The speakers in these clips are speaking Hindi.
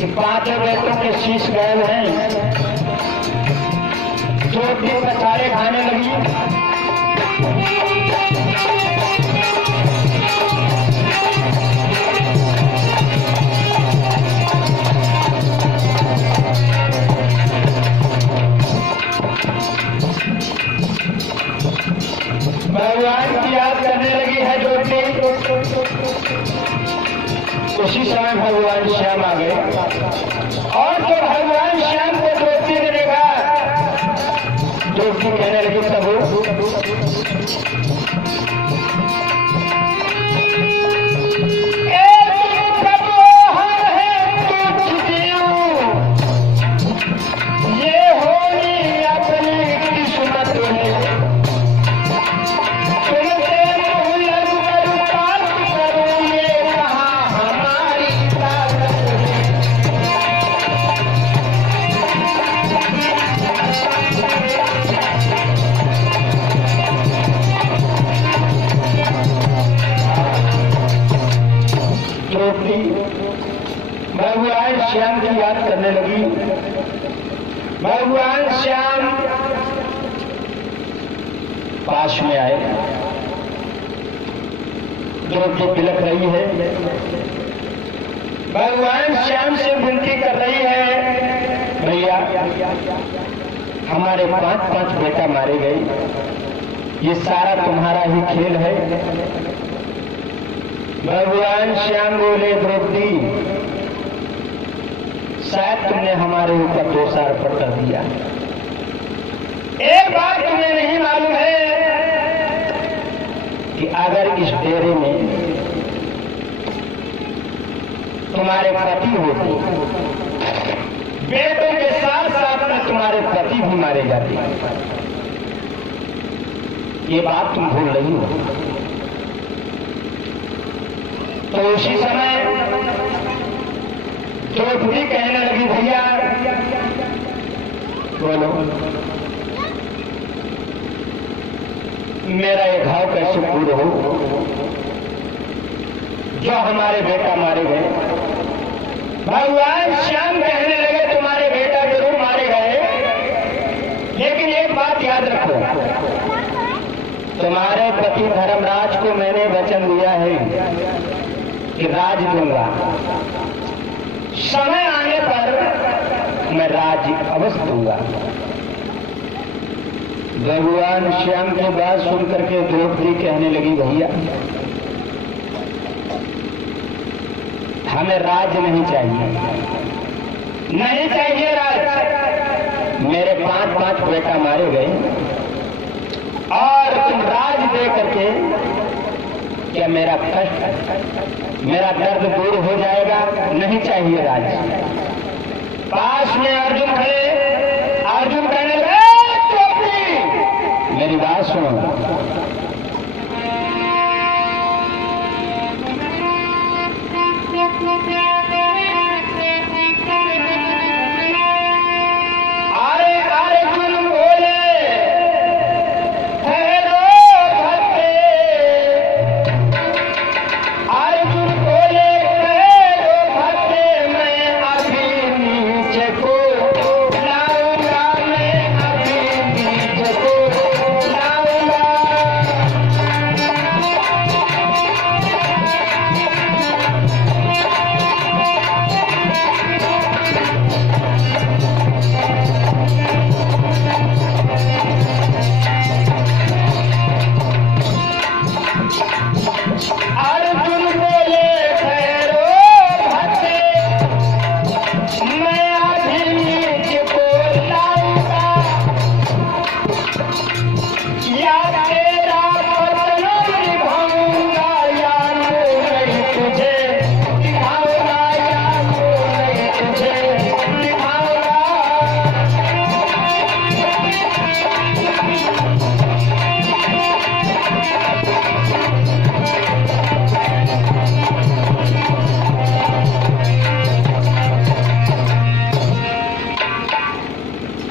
कि 5 बेटों के शीश गायब हैं। द्रौपदी कचारे खाने लगी। भगवान की याद करने लगी है द्रौपदी। उसी समय भगवान श्याम आ गए और जब भगवान श्याम को द्रौपदी ने देखा, द्रौपदी कहने लगी प्रभु भगवान श्याम की याद करने लगी। भगवान श्याम पास में आए। द्रौपदी तिलक रही है। भगवान श्याम से विनती कर रही है, भैया हमारे 5 बेटा मारे गए, ये सारा तुम्हारा ही खेल है। भगवान श्याम बोले द्रौपदी शायद तुमने हमारे ऊपर दोषारोपण कर दिया। एक बात तुम्हें नहीं मालूम है कि अगर इस डेरे में तुम्हारे पति होते, बेटों के साथ साथ में तुम्हारे पति भी मारे जाते। ये बात तुम भूल रही हो। तो उसी समय द्रौपदी कहने लगी भैया बोलो मेरा ये घाव कैसे पूरा हो जो हमारे बेटा मारे गए। भगवान श्याम कहने लगे तुम्हारे बेटा जरूर मारे गए, लेकिन एक बात याद रखो, तुम्हारे पति धर्मराज को मैंने वचन दिया है कि राज दूंगा, समय आने पर मैं राज्य अवश्य दूंगा। भगवान श्याम की बात सुनकर के द्रौपदी कहने लगी भैया हमें राज नहीं चाहिए, नहीं चाहिए राज। मेरे 5 बेटा मारे गए और तुम राज दे करके क्या मेरा कष्ट मेरा दर्द दूर हो जाएगा? नहीं चाहिए राज। पास में अर्जुन खड़े। अर्जुन कहने लगे द्रौपदी मेरी बात सुनो,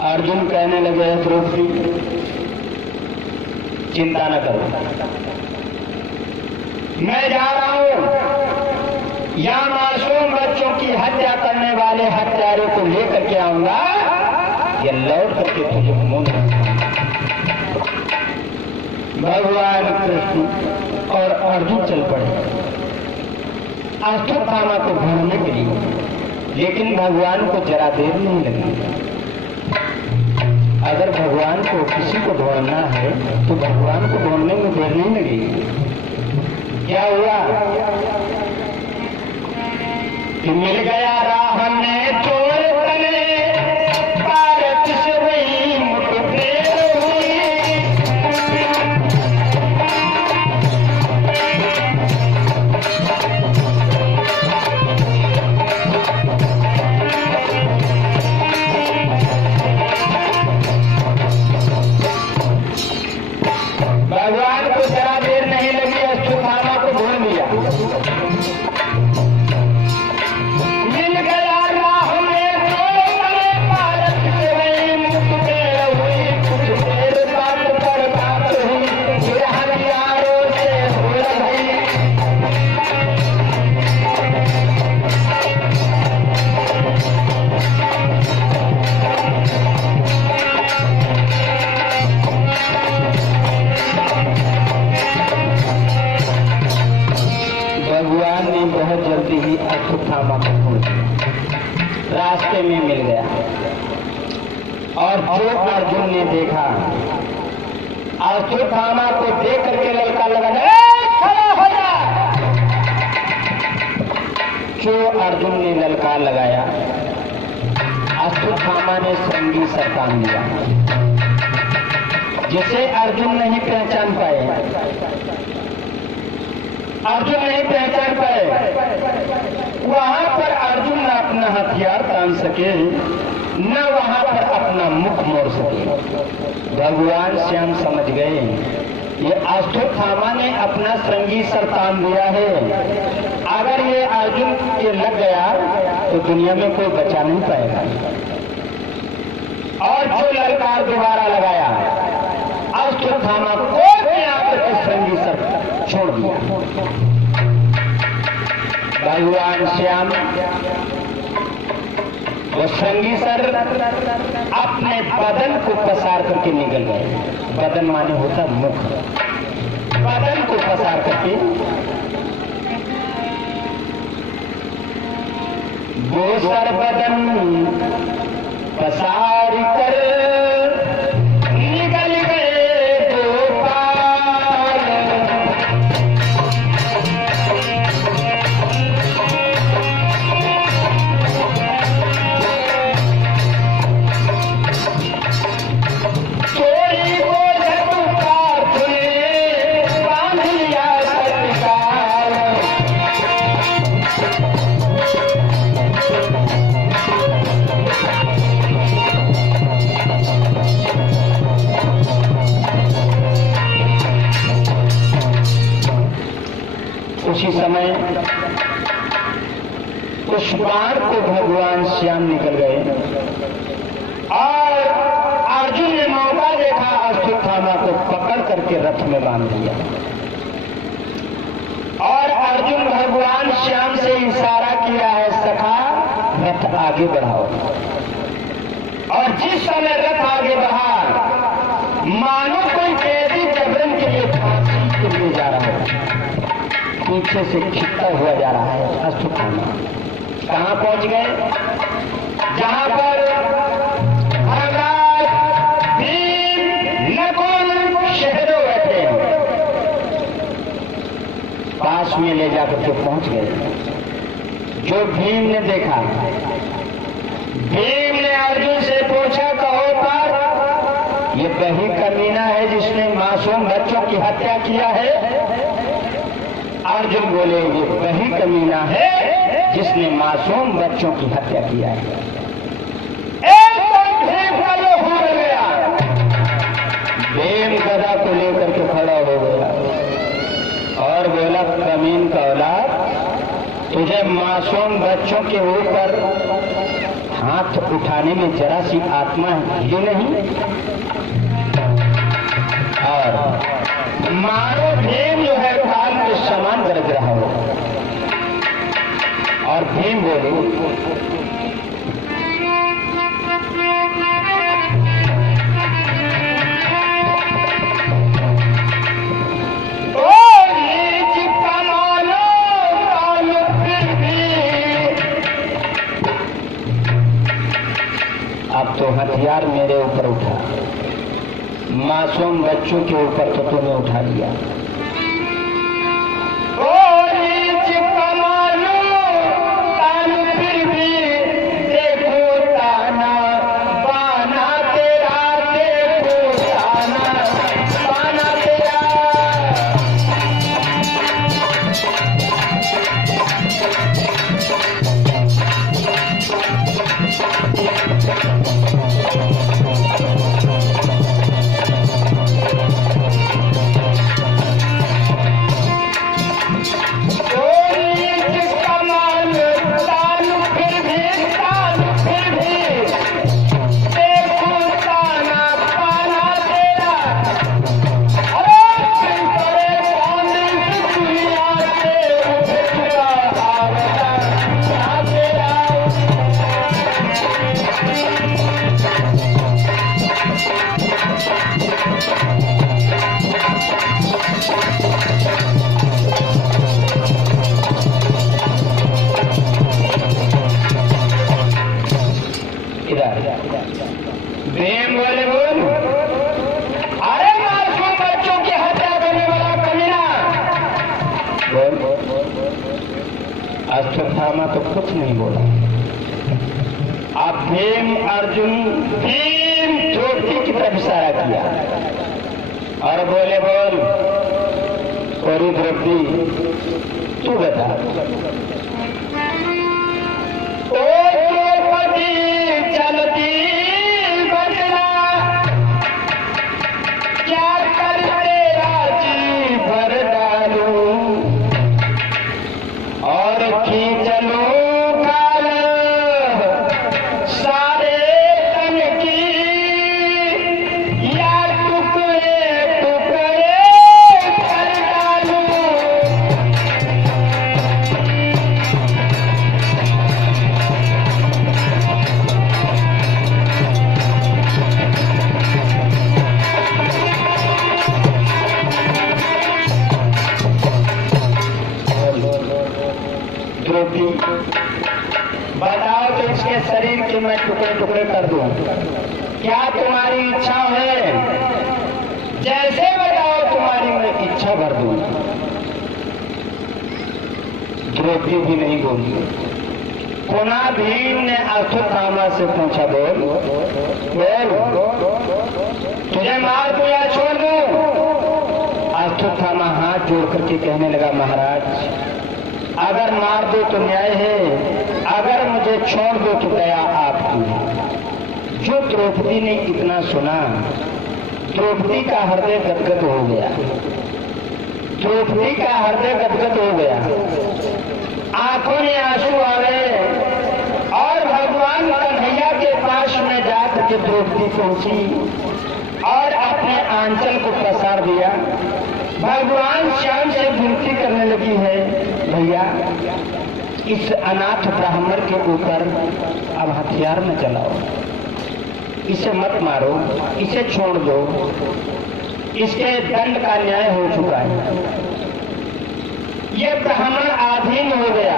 अर्जुन कहने लगे द्रौपदी चिंता न करो, मैं जा रहा हूं, यहां मासूम बच्चों की हत्या करने वाले हत्यारों को लेकर के आऊंगा, ये लौट करके तुझे मुंह भगवान कृष्ण और अर्जुन चल पड़े अश्वत्थामा को ढूंढने के लिए। लेकिन भगवान को जरा देर नहीं लगी। अगर भगवान को किसी को ढूंढना है तो भगवान को ढूंढने में देर नहीं लगेगी। क्या हुआ कि मिल गया राह में चोर तले, भारत से वही मुठभेड़ हुई। भगवान को जरा देर नहीं लगी, अश्वत्थामा को ढूंढ लिया। मिल गया राह में चोर तले, भारत से वही मुठभेड़ हुई। कुछ देर बात पर बात हुई, फिर हथियारों से हुड़ गई। भगवान ने बहुत जल्दी ही अश्वत्थामा को ढूंढ लिया, रास्ते में मिल गया। और जो अर्जुन ने देखा, अश्वत्थामा को देख करके लड़का लगा, खड़ा हो जा। जो अर्जुन ने ललकार लगाया, अश्वत्थामा ने श्रृंगी सरकान लिया, जिसे अर्जुन नहीं पहचान पाए। अर्जुन नहीं पहचान पाए। वहां पर अर्जुन न अपना हथियार तान सके, न वहां पर अपना मुख मोड़ सके। भगवान श्याम समझ गए, ये अश्वत्थामा ने अपना श्रृंगी सर तान दिया है। अगर ये अर्जुन के लग गया तो दुनिया में कोई बचा नहीं पाएगा। और जो ललकार दोबारा लगाया, अश्वत्थामा को यहाँ पर श्रृंगी सर छोड़ दिया। भगवान श्याम वो श्रृंगी सर अपने बदन को पसार करके निकल गए। बदन माने होता मुख, बदन को पसार करके वो सर बदन पसार कर निकल गए गोपाल। चोरी को झटकार खुले बांध लिया सरकार। उसी समय उस बाण को भगवान श्याम निकल गए और अर्जुन ने मौका देखा, अश्वत्थामा को पकड़ करके रथ में बांध दिया। और अर्जुन भगवान श्याम से इशारा किया है, सखा रथ आगे बढ़ाओ। और जिस समय रथ आगे बढ़ा, मानो कोई कैदी जबरन के लिए फांसी के लिए जा रहा है, पीछे से खिंचता हुआ जा रहा है अश्वत्थामा। कहां पहुंच गए? जहां पर धर्मराज, भीम, नकुल, सहदेव बैठे हैं, पास में ले जाकर के पहुंच गए। जो भीम ने देखा, भीम ने अर्जुन से पूछा, कहो पर ये वही कमीना है जिसने मासूम बच्चों की हत्या किया है? अर्जुन बोले, ये वही कमीना है जिसने मासूम बच्चों की हत्या किया है। एकदम भीम का लोहू हो गया। भीम गदा को लेकर के खड़ा हो गया और बोला, कमीन का औलाद, तुझे मासूम बच्चों के ऊपर हाथ उठाने में जरा सी आत्मा ही नहीं? और मानो भीम जो है काल के समान गरज रहा हो। और भीम बोले, अब तो हथियार मेरे ऊपर उठा, मासूम बच्चों के ऊपर तो तूने उठा लिया। भीम बोले, बोल, अरे मासूम बच्चों की हत्या करने वाला कमीना, बोल। अश्वत्थामा तो कुछ नहीं बोला। अब भीम अर्जुन भीम द्रौपदी की तरफ इशारा किया और बोले, बोल, कोरी द्रौपदी तू बता, चलती द्रौपदी, बताओ तो इसके शरीर के मैं टुकड़े टुकड़े कर दूं, क्या तुम्हारी इच्छा है? जैसे बताओ तुम्हारी मैं इच्छा भर दूं। द्रौपदी भी नहीं बोली। पुनः भीम ने अश्वत्थामा से पूछा, बोल, बोल, तुझे मार दूं या छोड़ दूं? अश्वत्थामा हाथ जोड़ करके कहने लगा, महाराज अगर मार दो तो न्याय है, अगर मुझे छोड़ दो तो दया आपकी। जो द्रौपदी ने इतना सुना, द्रौपदी का हृदय गदगद हो गया, द्रौपदी का हृदय गदगद हो गया, आंखों में आंसू आ गए और भगवान कन्हैया के पास में जाकर के द्रौपदी पहुंची और अपने आंचल को पसार दिया। भगवान श्याम से विनती करने लगी है, भैया इस अनाथ ब्राह्मण के ऊपर अब हथियार न चलाओ, इसे मत मारो, इसे छोड़ दो, इसके दंड का न्याय हो चुका है, ये ब्राह्मण आधीन हो गया।